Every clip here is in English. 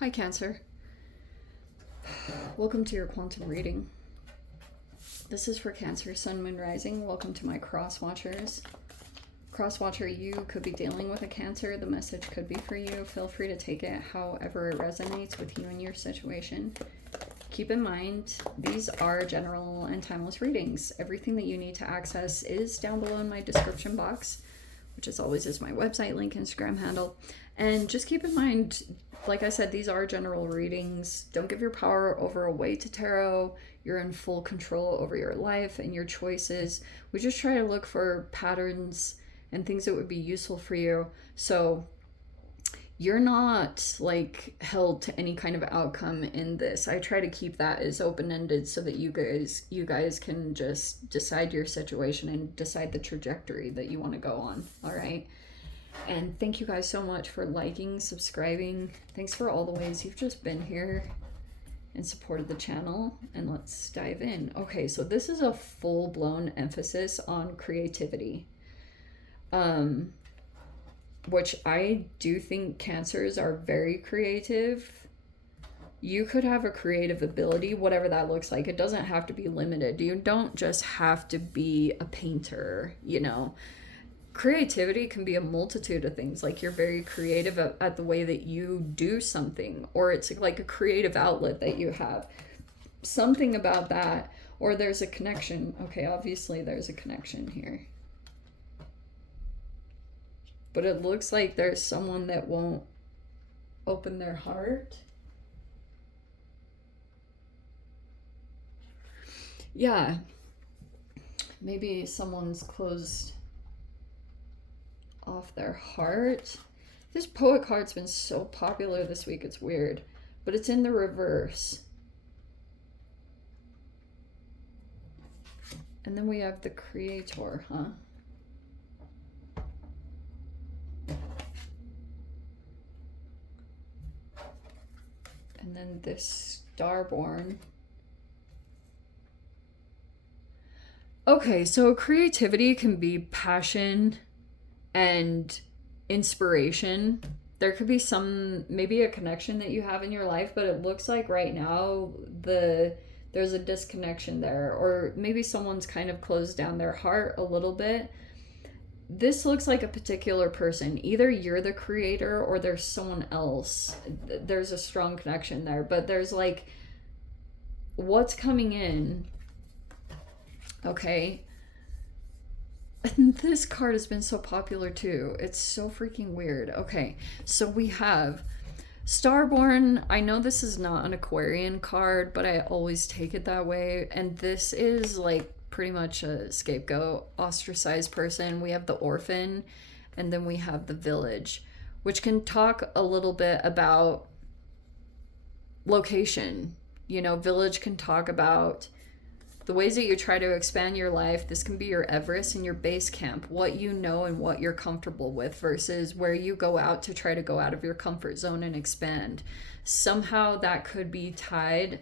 Hi, Cancer. Welcome to your quantum reading. This is for Cancer, Sun, Moon, Rising. Welcome to my cross watchers. Cross watcher, you could be dealing with a Cancer. The message could be for you. Feel free to take it however it resonates with you and your situation. Keep in mind, these are general and timeless readings. Everything that you need to access is down below in my description box, which as always is my website, link, Instagram handle. And just keep in mind, like I said, these are general readings. Don't give your power over away to tarot. You're in full control over your life and your choices. We just try to look for patterns and things that would be useful for you. So you're not like held to any kind of outcome in this. I try to keep that as open-ended so that you guys can just decide your situation and decide the trajectory that you want to go on. All right. And thank you guys so much for liking, subscribing. Thanks for all the ways you've just been here and supported the channel. And let's dive in. Okay, so this is a full-blown emphasis on creativity. Which I do think Cancers are very creative. You could have a creative ability, whatever that looks like. It doesn't have to be limited. You don't just have to be a painter, you know. Creativity can be a multitude of things. Like you're very creative at the way that you do something, or it's like a creative outlet that you have. Something about that, or there's a connection. Okay, obviously there's a connection here. But it looks like there's someone that won't open their heart. Yeah. Maybe someone's closed off their heart. This poet card's been so popular this week, it's weird. But it's in the reverse. And then we have the creator, huh? And then this starborn. Okay, so creativity can be passion and inspiration. There could be maybe a connection that you have in your life, but it looks like right now there's a disconnection there, or maybe someone's kind of closed down their heart a little bit. This looks like a particular person. Either you're the creator or there's someone else. There's a strong connection there, but there's like what's coming in. Okay. And this card has been so popular too. It's so freaking weird. Okay, so we have Starborn. I know this is not an Aquarian card, but I always take it that way. And this is like pretty much a scapegoat, ostracized person. We have the orphan, and then we have the village, which can talk a little bit about location. You know, village can talk about the ways that you try to expand your life. This can be your Everest and your base camp, what you know and what you're comfortable with, versus where you go out to try to go out of your comfort zone and expand. Somehow that could be tied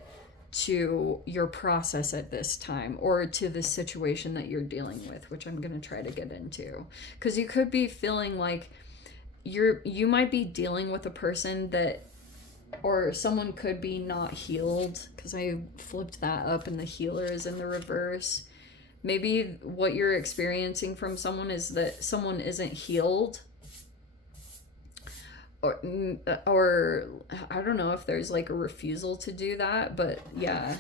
to your process at this time, or to the situation that you're dealing with, which I'm going to try to get into. Because you could be feeling like you might be dealing with a person that, or someone could be not healed, because I flipped that up and the healer is in the reverse. Maybe what you're experiencing from someone is that someone isn't healed, or I don't know if there's like a refusal to do that, but yeah.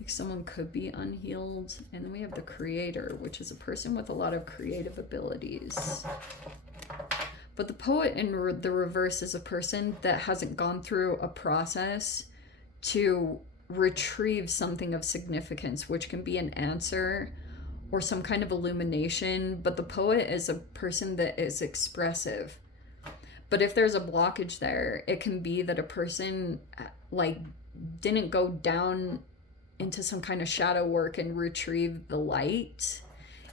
Like someone could be unhealed. And then we have the creator, which is a person with a lot of creative abilities. But the poet in the reverse is a person that hasn't gone through a process to retrieve something of significance, which can be an answer or some kind of illumination. But the poet is a person that is expressive. But if there's a blockage there, it can be that a person like didn't go down into some kind of shadow work and retrieve the light.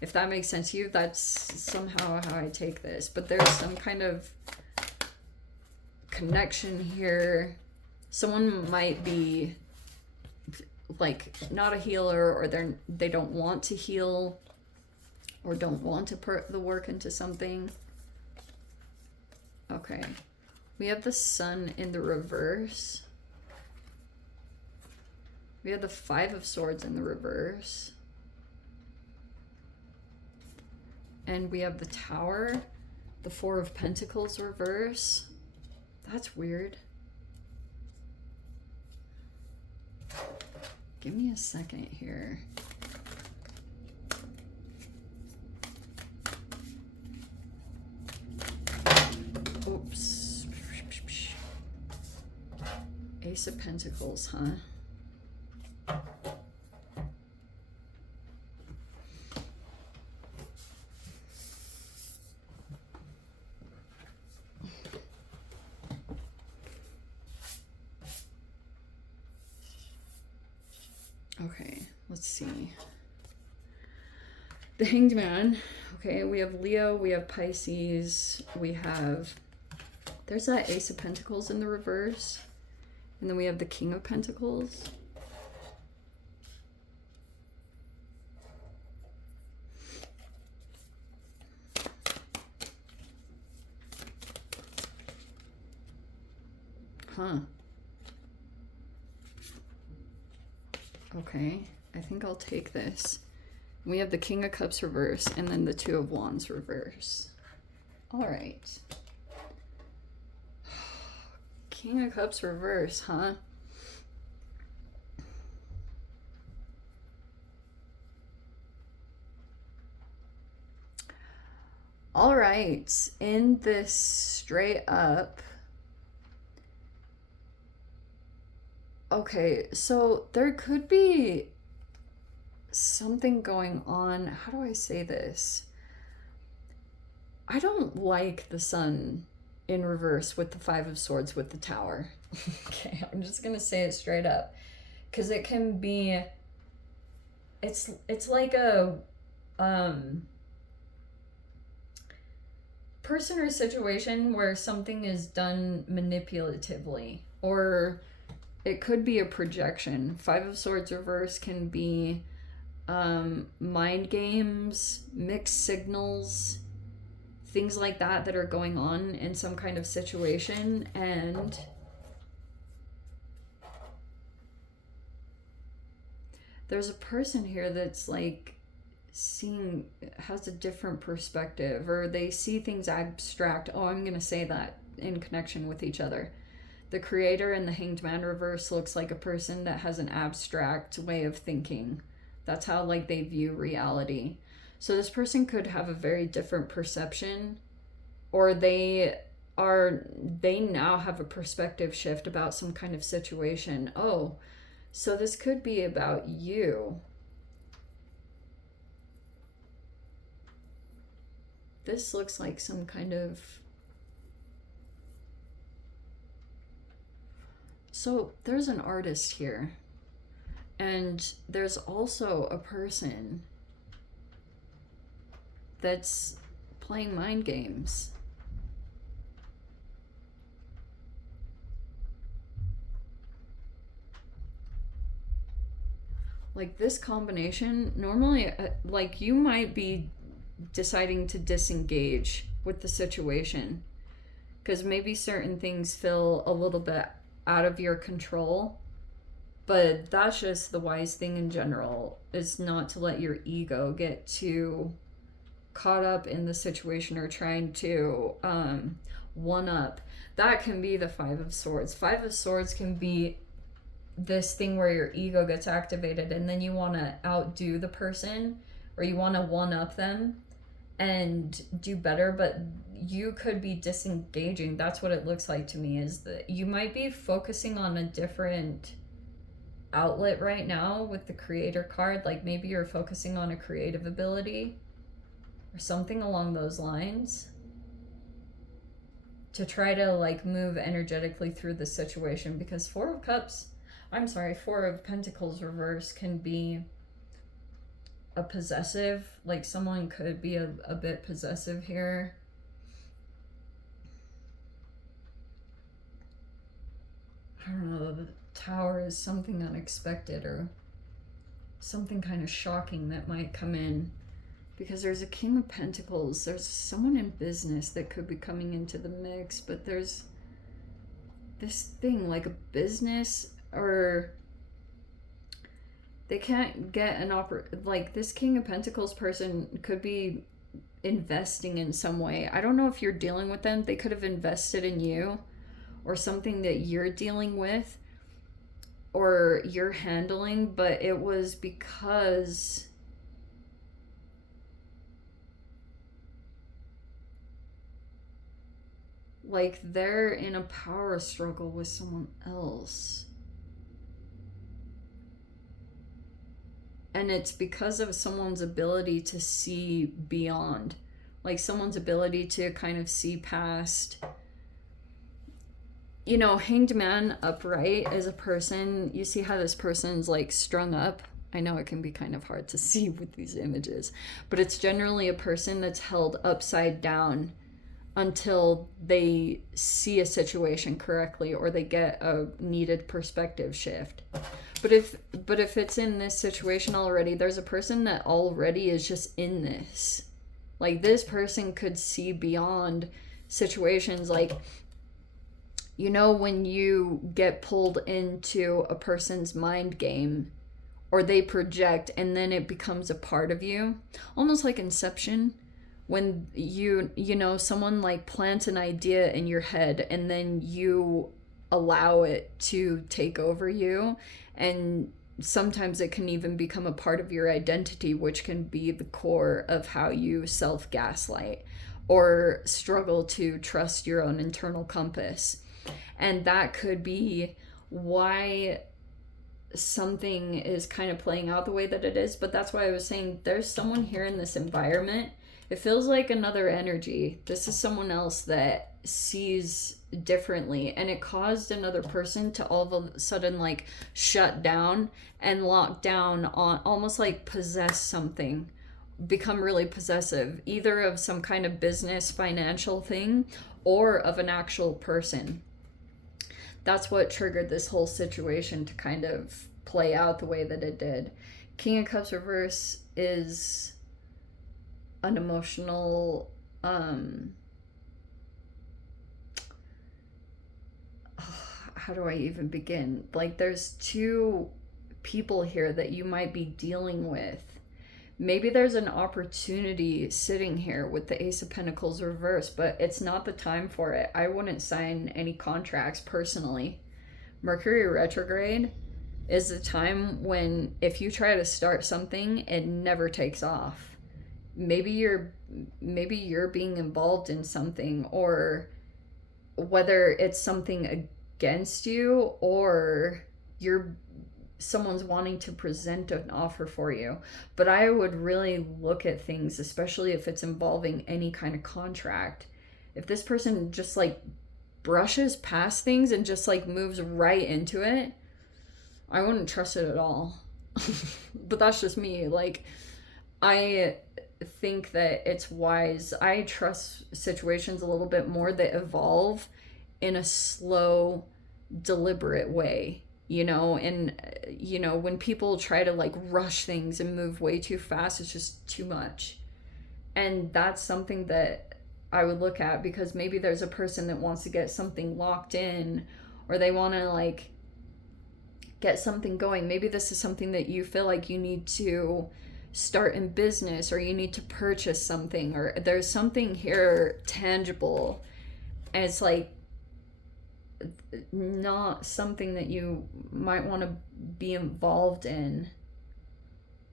If that makes sense to you, that's somehow how I take this. But there's some kind of connection here. Someone might be like not a healer, or they don't want to heal, or don't want to put the work into something. Okay. We have the Sun in the reverse. We have the Five of Swords in the reverse. And we have the Tower, the Four of Pentacles reverse. That's weird. Give me a second here. Oops. Ace of Pentacles, huh? Okay, let's see. The Hanged Man. Okay, we have Leo, we have Pisces, we have... There's that Ace of Pentacles in the reverse. And then we have the King of Pentacles. Huh. Okay, I think I'll take this. We have the King of Cups reverse and then the Two of Wands reverse. All right. King of Cups reverse, huh? All right, in this straight up. Okay, so there could be something going on. How do I say this? I don't like the Sun in reverse with the Five of Swords with the Tower. Okay, I'm just gonna say it straight up, because it can be, it's like a person or situation where something is done manipulatively, or it could be a projection. Five of Swords reverse can be mind games, mixed signals, things like that that are going on in some kind of situation. And there's a person here that's like seeing, has a different perspective, or they see things abstract. Oh, I'm gonna say that in connection with each other. The Creator and the Hanged Man reverse looks like a person that has an abstract way of thinking. That's how like they view reality. So this person could have a very different perception, or they now have a perspective shift about some kind of situation. Oh, so this could be about you. This looks like some kind of... So there's an artist here, and there's also a person that's playing mind games. Like this combination, normally, like you might be deciding to disengage with the situation because maybe certain things feel a little bit out of your control, but that's just the wise thing in general, is not to let your ego get too caught up in the situation or trying to one up. That can be the Five of Swords. Five of Swords can be this thing where your ego gets activated and then you want to outdo the person, or you want to one up them and do better, but you could be disengaging. That's what it looks like to me, is that you might be focusing on a different outlet right now with the Creator card. Like maybe you're focusing on a creative ability or something along those lines to try to like move energetically through the situation, because Four of Pentacles reverse can be a possessive, like someone could be a bit possessive here. I don't know, the Tower is something unexpected or something kind of shocking that might come in Because there's a King of Pentacles. There's someone in business that could be coming into the mix, but there's this thing like a business, or they can't get an like this King of Pentacles person could be investing in some way. I don't know if you're dealing with them. They could have invested in you or something that you're dealing with or you're handling, but it was because like they're in a power struggle with someone else. And it's because of someone's ability to see beyond. Like someone's ability to kind of see past. You know, Hanged Man upright as a person. You see how this person's like strung up? I know it can be kind of hard to see with these images. But it's generally a person that's held upside down until they see a situation correctly or they get a needed perspective shift. But if it's in this situation already, there's a person that already is just in this. Like this person could see beyond situations. Like, you know, when you get pulled into a person's mind game or they project and then it becomes a part of you, almost like Inception. When you know, someone like plants an idea in your head and then you allow it to take over you, and sometimes it can even become a part of your identity, which can be the core of how you self-gaslight or struggle to trust your own internal compass. And that could be why something is kind of playing out the way that it is. But that's why I was saying there's someone here in this environment. It feels like another energy. This is someone else that sees differently, and it caused another person to all of a sudden like shut down and lock down on, almost like possess something, become really possessive, either of some kind of business financial thing or of an actual person. That's what triggered this whole situation to kind of play out the way that it did. King of Cups reverse is an emotional how do I even begin? Like there's two people here that you might be dealing with. Maybe there's an opportunity sitting here with the Ace of Pentacles reverse, but it's not the time for it. I wouldn't sign any contracts personally. Mercury retrograde is the time when if you try to start something, it never takes off. Maybe you're being involved in something, or whether it's something against you or someone's wanting to present an offer for you. But I would really look at things, especially if it's involving any kind of contract. If this person just like brushes past things and just like moves right into it, I wouldn't trust it at all. But that's just me. Like, I think that it's wise. I trust situations a little bit more that evolve in a slow, deliberate way, you know. And you know, when people try to like rush things and move way too fast, it's just too much. And that's something that I would look at, because maybe there's a person that wants to get something locked in, or they want to like get something going. Maybe this is something that you feel like you need to start in business, or you need to purchase something, or there's something here tangible, and it's like not something that you might want to be involved in.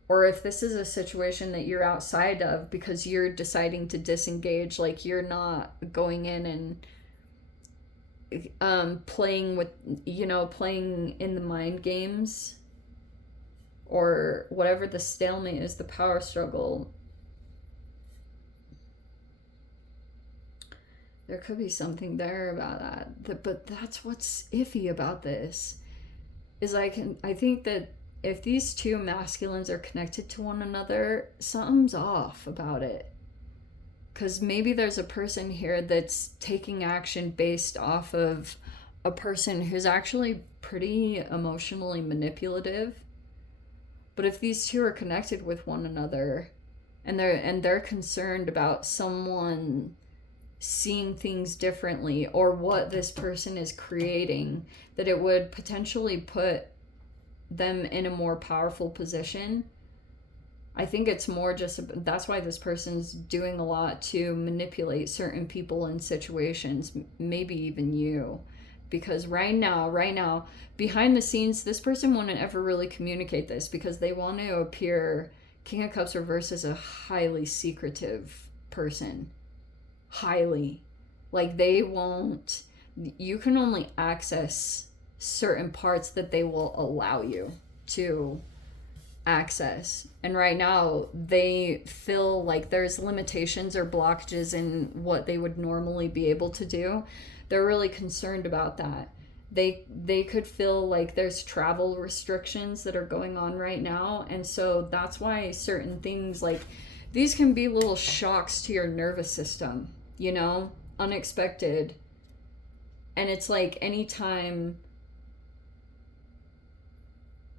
Or if this is a situation that you're outside of because you're deciding to disengage, like you're not going in and playing with, you know, playing in the mind games, or whatever the stalemate is, the power struggle. There could be something there about that. But that's what's iffy about this, is I think that if these two masculines are connected to one another, something's off about it. Because maybe there's a person here that's taking action based off of a person who's actually pretty emotionally manipulative. But if these two are connected with one another, and they're concerned about someone seeing things differently, or what this person is creating, that it would potentially put them in a more powerful position. I think it's more just, that's why this person's doing a lot to manipulate certain people in situations, maybe even you. Because right now, behind the scenes, this person wouldn't ever really communicate this because they want to appear, King of Cups reverse, is a highly secretive person. Highly. Like, they won't, you can only access certain parts that they will allow you to access. And right now they feel like there's limitations or blockages in what they would normally be able to do. They're really concerned about that. They could feel like there's travel restrictions that are going on right now, and so that's why certain things like these can be little shocks to your nervous system, you know, unexpected. And it's like anytime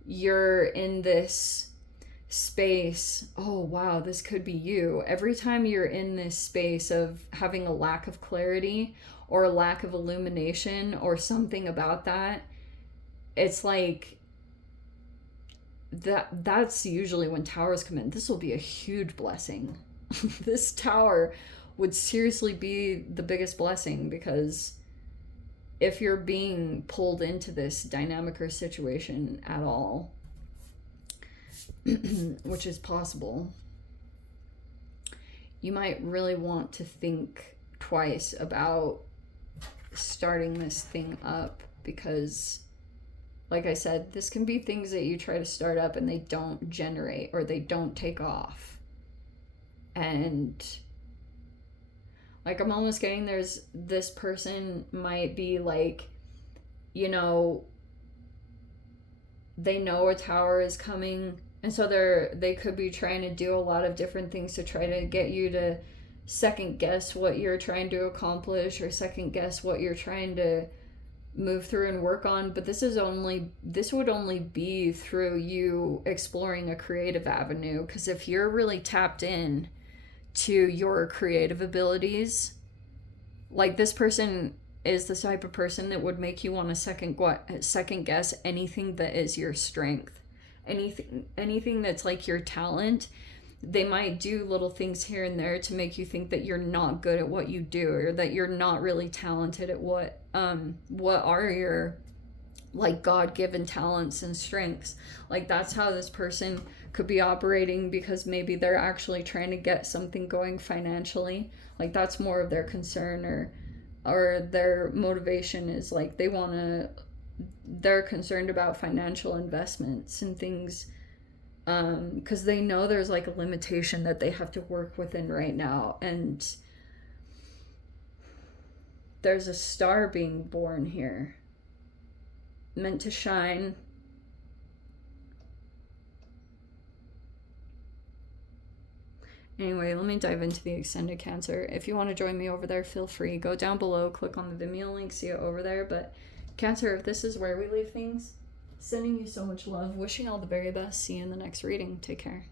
you're in this space, oh wow, this could be you. Every time you're in this space of having a lack of clarity or a lack of illumination or something about that, it's like that's usually when towers come in. This will be a huge blessing. This tower would seriously be the biggest blessing, because if you're being pulled into this dynamic or situation at all, which is possible, you might really want to think twice about starting this thing up, because like I said, this can be things that you try to start up and they don't generate or they don't take off. And like, I'm almost getting there's this person might be like, you know, they know a tower is coming, and so they could be trying to do a lot of different things to try to get you to second guess what you're trying to accomplish, or second guess what you're trying to move through and work on. But this would only be through you exploring a creative avenue, because if you're really tapped in to your creative abilities, like, this person is the type of person that would make you want to second guess anything that is your strength, anything that's like your talent. They might do little things here and there to make you think that you're not good at what you do, or that you're not really talented at what are your like God-given talents and strengths. Like, that's how this person could be operating, because maybe they're actually trying to get something going financially. Like, that's more of their concern, or their motivation is like they're concerned about financial investments and things, because they know there's like a limitation that they have to work within right now. And there's a star being born here, meant to shine. Anyway, let me dive into the extended Cancer. If you want to join me over there, feel free. Go down below, click on the Vimeo link, see it over there. But Cancer, if this is where we leave things, sending you so much love, wishing all the very best. See you in the next reading. Take care.